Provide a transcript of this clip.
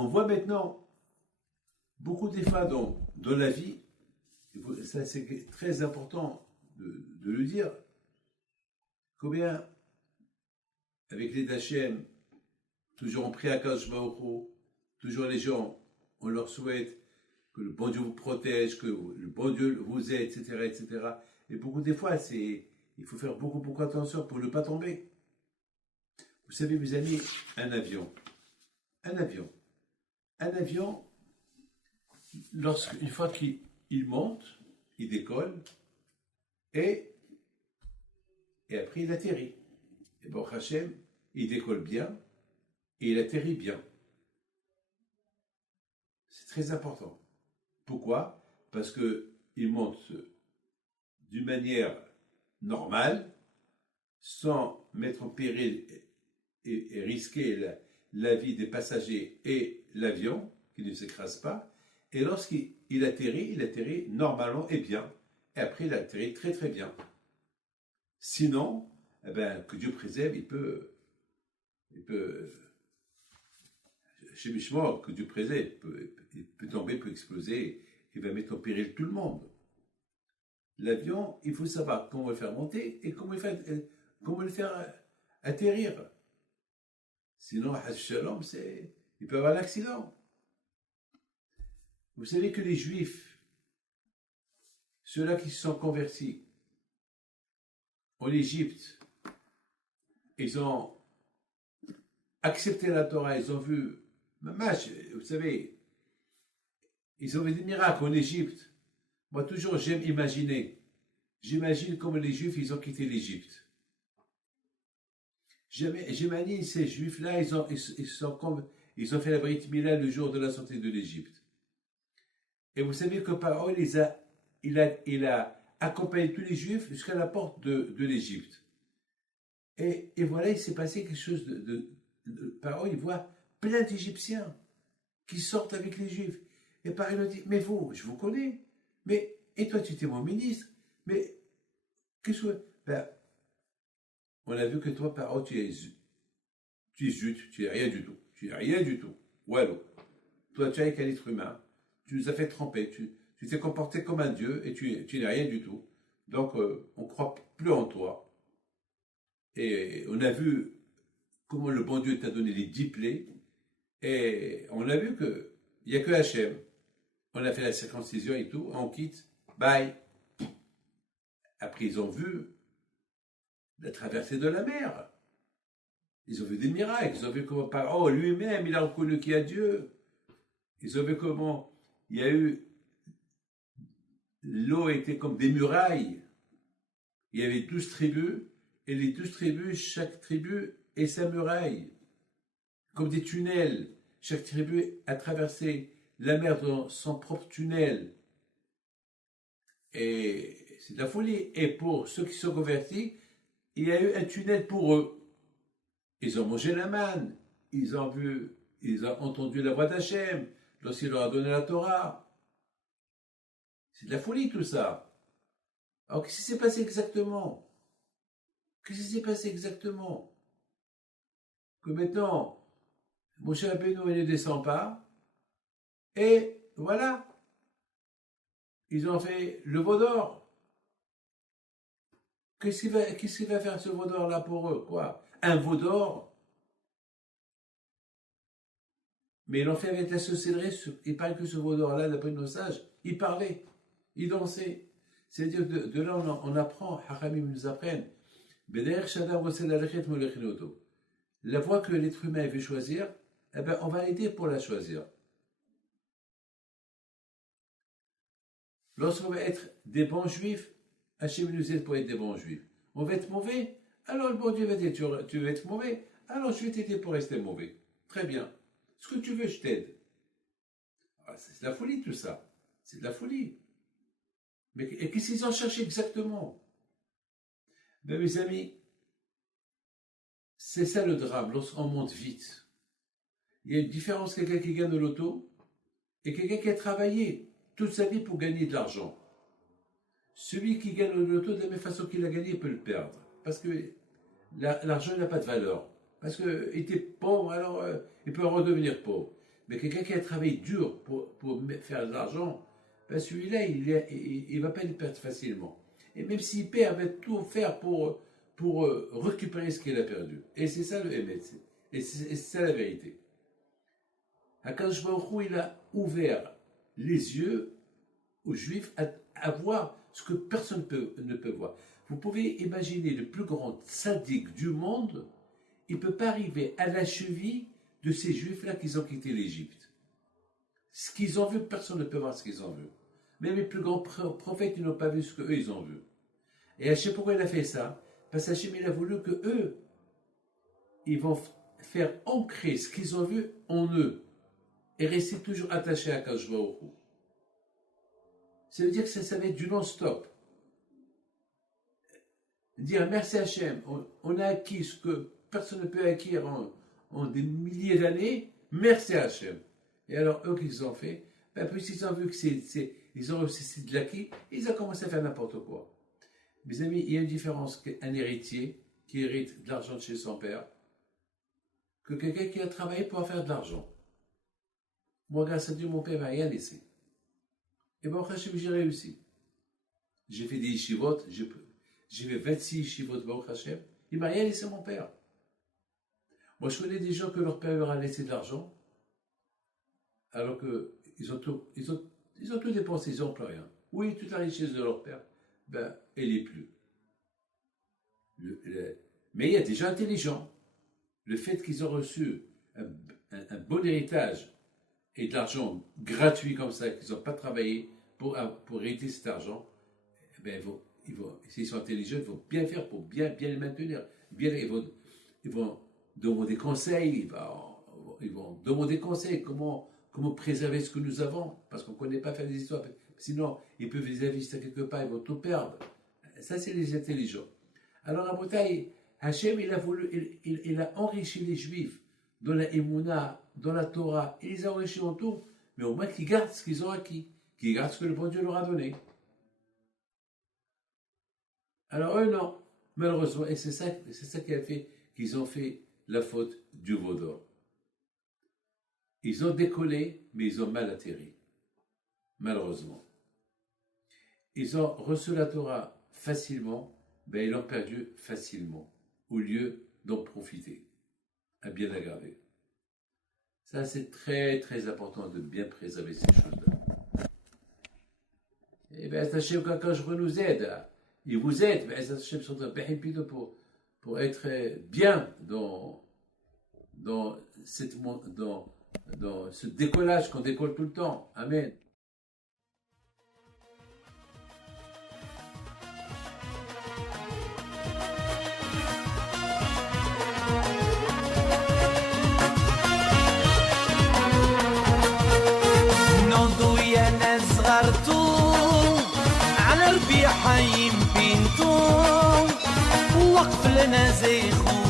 On voit maintenant beaucoup des fois dans la vie, ça c'est très important de le dire, combien avec les Hachem, toujours on prie à Kadosh Baruch Hu, toujours les gens, on leur souhaite que le bon Dieu vous protège, que le bon Dieu vous aide, etc., etc. Et beaucoup des fois, il faut faire beaucoup attention pour ne pas tomber. Vous savez, mes amis, un avion, une fois qu'il monte, il décolle, et après il atterrit. Et bon, Hachem, il décolle bien, et il atterrit bien. C'est très important. Pourquoi? Parce qu'il monte d'une manière normale, sans mettre en péril et risquer la vie des passagers et l'avion, qui ne s'écrase pas. Et lorsqu'il atterrit, il atterrit normalement et bien. Et après, il atterrit très bien. Sinon, eh ben, que Dieu préserve, il peut chimiquement, que Dieu préserve, il peut tomber, peut exploser, il va mettre en péril tout le monde. L'avion, il faut savoir comment le faire monter et comment le faire atterrir. Sinon, Shalom, il peut y avoir un accident. Vous savez que les Juifs, ceux-là qui se sont convertis en Égypte, ils ont accepté la Torah, ils ont vu, vous savez, ils ont vu des miracles en Égypte. Moi, toujours, j'aime imaginer. J'imagine comment les Juifs, ils ont quitté l'Égypte. J'imagine ces Juifs-là, ils ont fait la Brit Mila le jour de la sortie de l'Égypte. Et vous savez que Pharaon, il a accompagné tous les Juifs jusqu'à la porte de l'Égypte. Et voilà, il s'est passé quelque chose Pharaon, il voit plein d'Égyptiens qui sortent avec les Juifs. Et Pharaon lui dit, mais vous, je vous connais. Et toi, tu étais mon ministre. Mais, qu'est-ce que... On a vu que toi, Pharaon, tu es zut, tu es rien du tout. Tu es rien du tout. Wallo. Toi, tu es qu'un être humain. Tu nous as fait tremper. Tu t'es comporté comme un dieu et tu n'es rien du tout. Donc, on ne croit plus en toi. Et on a vu comment le bon Dieu t'a donné les 10 plaies. Et on a vu qu'il n'y a que Hachem. On a fait la circoncision et tout. On quitte. Bye. Après, ils ont vu la traversée de la mer. Ils ont vu des miracles. Ils ont vu comment Pharaon lui-même, il a reconnu qu'il y a Dieu. Ils ont vu comment il y a eu... L'eau était comme des murailles. Il y avait 12 tribus. Et les 12 tribus, chaque tribu est sa muraille. Comme des tunnels. Chaque tribu a traversé la mer dans son propre tunnel. Et c'est de la folie. Et pour ceux qui sont convertis, il y a eu un tunnel pour eux. Ils ont mangé la manne. Ils ont entendu la voix d'Hachem lorsqu'il leur a donné la Torah. C'est de la folie tout ça. Alors qu'est-ce qui s'est passé exactement? Qu'est-ce qui s'est passé exactement? Que maintenant, Moshe Rabbeinu il ne descend pas. Et voilà. Ils ont fait le veau d'or. Qu'est-ce qu'il va faire ce veau d'or-là pour eux? Quoi? Un veau d'or? Mais ils l'ont fait avec la sorcellerie. Il paraît que ce veau d'or-là, d'après nos sages, il parlait, il dansait. C'est-à-dire, de là, on apprend, Hachamim nous apprennent, la voie que l'être humain veut choisir, eh ben, on va l'aider pour la choisir. Lorsqu'on va être des bons juifs, Hachem nous aide pour être des bons juifs. On va être mauvais, alors le bon Dieu va dire, tu veux être mauvais, alors je vais t'aider pour rester mauvais. Très bien. Ce que tu veux, je t'aide. Ah, c'est de la folie tout ça. C'est de la folie. Mais qu'est-ce qu'ils ont cherché exactement? Ben, mes amis, c'est ça le drame, lorsqu'on monte vite. Il y a une différence, quelqu'un qui gagne de l'auto et quelqu'un qui a travaillé toute sa vie pour gagner de l'argent. Celui qui gagne le loto, de la même façon qu'il a gagné, il peut le perdre. Parce que l'argent n'a pas de valeur. Parce qu'il était pauvre, alors il peut redevenir pauvre. Mais quelqu'un qui a travaillé dur pour faire de l'argent, ben celui-là, il va pas le perdre facilement. Et même s'il perd, il va tout faire pour récupérer ce qu'il a perdu. Et c'est ça le Emet. Et c'est ça la vérité. Akadosh Baruch Hu, il a ouvert les yeux aux Juifs à voir ce que personne ne peut voir. Vous pouvez imaginer le plus grand sadique du monde, il ne peut pas arriver à la cheville de ces Juifs-là qui ont quitté l'Égypte. Ce qu'ils ont vu, personne ne peut voir ce qu'ils ont vu. Même les plus grands prophètes, ils n'ont pas vu ce qu'eux, ils ont vu. Et Hachem, pourquoi il a fait ça? Parce qu'Hachem, il a voulu que eux, ils vont faire ancrer ce qu'ils ont vu en eux et rester toujours attachés à Akadosh Baruch Hu. Ça veut dire que ça va être du non-stop. Dire merci Hachem, on a acquis ce que personne ne peut acquérir en des milliers d'années, merci Hachem. Et alors, eux, qu'ils ont fait, ben, puisqu'ils ont vu que ils ont réussi de l'acquis, ils ont commencé à faire n'importe quoi. Mes amis, il y a une différence qu'un héritier qui hérite de l'argent de chez son père, que quelqu'un qui a travaillé pour faire de l'argent. Moi, grâce à Dieu, mon père m'a rien laissé. Et bon, j'ai réussi. J'ai fait des yeshivot, j'ai fait 26 yeshivot, Baruch Hashem. Il m'a rien laissé, mon père. Moi, je connais des gens que leur père leur a laissé de l'argent, alors qu'ils ont tout dépensé, ils n'ont plus rien. Oui, toute la richesse de leur père, ben, elle n'est plus. Mais il y a des gens intelligents. Le fait qu'ils ont reçu un bon héritage et de l'argent gratuit comme ça, qu'ils n'ont pas travaillé pour hériter cet argent, ben, s'ils sont intelligents, ils vont bien faire pour bien les maintenir. Ils vont demander conseils, ils vont demander conseils, comment préserver ce que nous avons, parce qu'on ne connaît pas faire des histoires. Sinon, ils peuvent les investir quelque part, ils vont tout perdre. Ça, c'est les intelligents. Alors, à Botaï, Hachem, il a enrichi les Juifs dans la Emouna, dans la Torah, il les a enrichis en tout, mais au moins qu'ils gardent ce qu'ils ont acquis, qu'ils gardent ce que le bon Dieu leur a donné. Alors, eux, non. Malheureusement, et c'est ça qui a fait qu'ils ont fait la faute du veau d'or. Ils ont décollé, mais ils ont mal atterri. Malheureusement. Ils ont reçu la Torah facilement, ben ils l'ont perdu facilement, au lieu d'en profiter, à bien la garder. Ça, c'est très, très important de bien préserver ces choses-là. Et bien, Hachem, quand je nous aide, il vous aide, mais Hachem sont pour être bien dans ce décollage qu'on décolle tout le temps. Amen. على ربيع حيم بنتو وقف لنا زي خو